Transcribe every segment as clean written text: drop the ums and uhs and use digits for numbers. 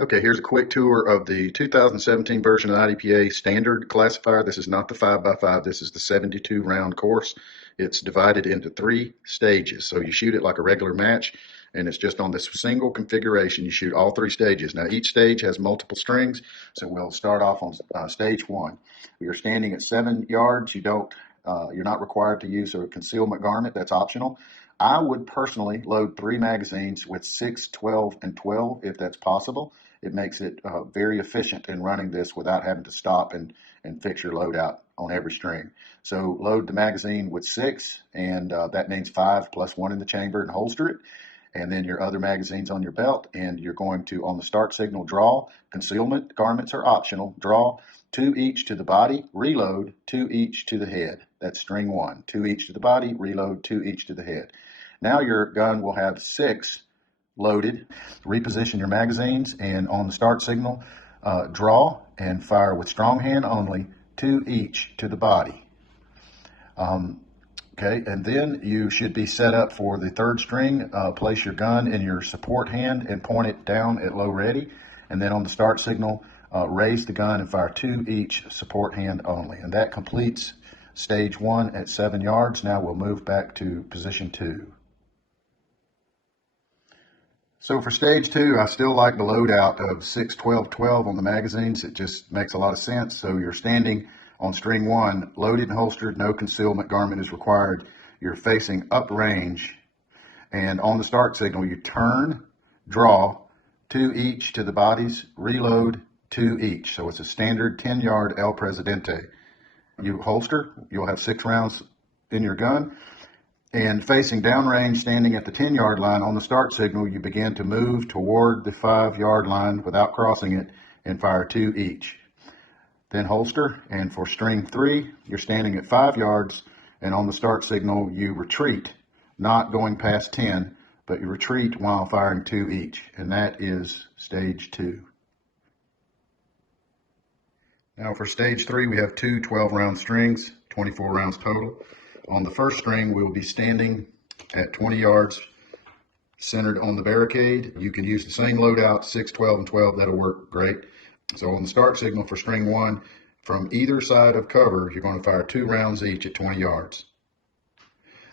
Okay, here's a quick tour of the 2017 version of the IDPA standard classifier. This is not the 5x5, this is the 72 round course. It's divided into 3 stages. So you shoot it like a regular match, and it's just on this single configuration. You shoot all 3 stages. Now each stage has multiple strings, so we'll start off on stage 1. You're standing at 7 yards. You're not required to use a concealment garment, that's optional. I would personally load 3 magazines with 6, 12, and 12 if that's possible. It makes it very efficient in running this without having to stop and fix your loadout on every string. So load the magazine with 6, and that means 5 plus 1 in the chamber, and holster it. And then your other magazines on your belt, and you're going to, on the start signal, draw. Concealment garments are optional. Draw 2 each to the body, reload 2 each to the head. That's string 1. 2 each to the body, reload 2 each to the head. Now your gun will have 6 loaded. Reposition your magazines, and on the start signal, draw and fire with strong hand only, 2 each to the body. Okay, and then you should be set up for the 3rd string. Place your gun in your support hand and point it down at low ready. And then on the start signal, raise the gun and fire 2 each, support hand only. And that completes stage 1 at 7 yards. Now we'll move back to position 2. So for stage 2, I still like the loadout of 6, 12, 12 on the magazines. It just makes a lot of sense. So you're standing on string 1, loaded and holstered, no concealment garment is required. You're facing uprange, and on the start signal, you turn, draw, 2 each to the bodies, reload, 2 each. So it's a standard 10-yard El Presidente. You holster, you'll have 6 rounds in your gun. And facing downrange, standing at the 10-yard line on the start signal, you begin to move toward the 5-yard line without crossing it and fire 2 each. Then holster, and for string 3, you're standing at 5 yards, and on the start signal, you retreat, not going past 10, but you retreat while firing 2 each, and that is stage 2. Now for stage 3, we have 2 12-round strings, 24 rounds total. On the first string, we'll be standing at 20 yards, centered on the barricade. You can use the same loadout, 6, 12, and 12. That'll work great. So on the start signal for string 1, from either side of cover, you're going to fire 2 rounds each at 20 yards.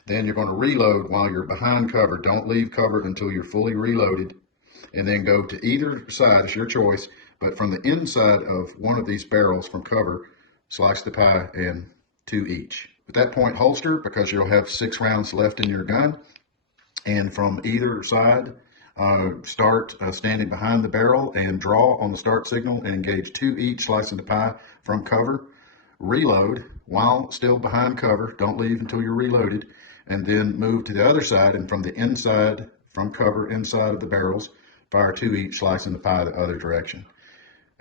Then you're going to reload while you're behind cover. Don't leave cover until you're fully reloaded. And then go to either side, it's your choice, but from the inside of one of these barrels from cover, slice the pie and 2 each. At that point, holster, because you'll have 6 rounds left in your gun. And from either side, start standing behind the barrel and draw on the start signal and engage 2 each, slicing the pie from cover. Reload while still behind cover. Don't leave until you're reloaded. And then move to the other side, and from the inside, from cover, inside of the barrels, fire 2 each, slicing the pie the other direction.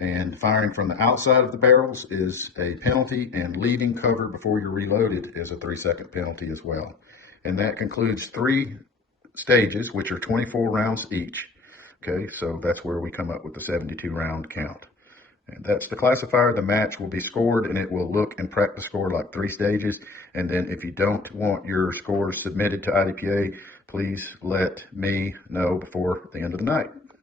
And firing from the outside of the barrels is a penalty, and leaving cover before you're reloaded is a 3-second penalty as well. And that concludes 3 stages, which are 24 rounds each. Okay, so that's where we come up with the 72 round count. And that's the classifier. The match will be scored, and it will look and practice score like 3 stages. And then if you don't want your scores submitted to IDPA, please let me know before the end of the night.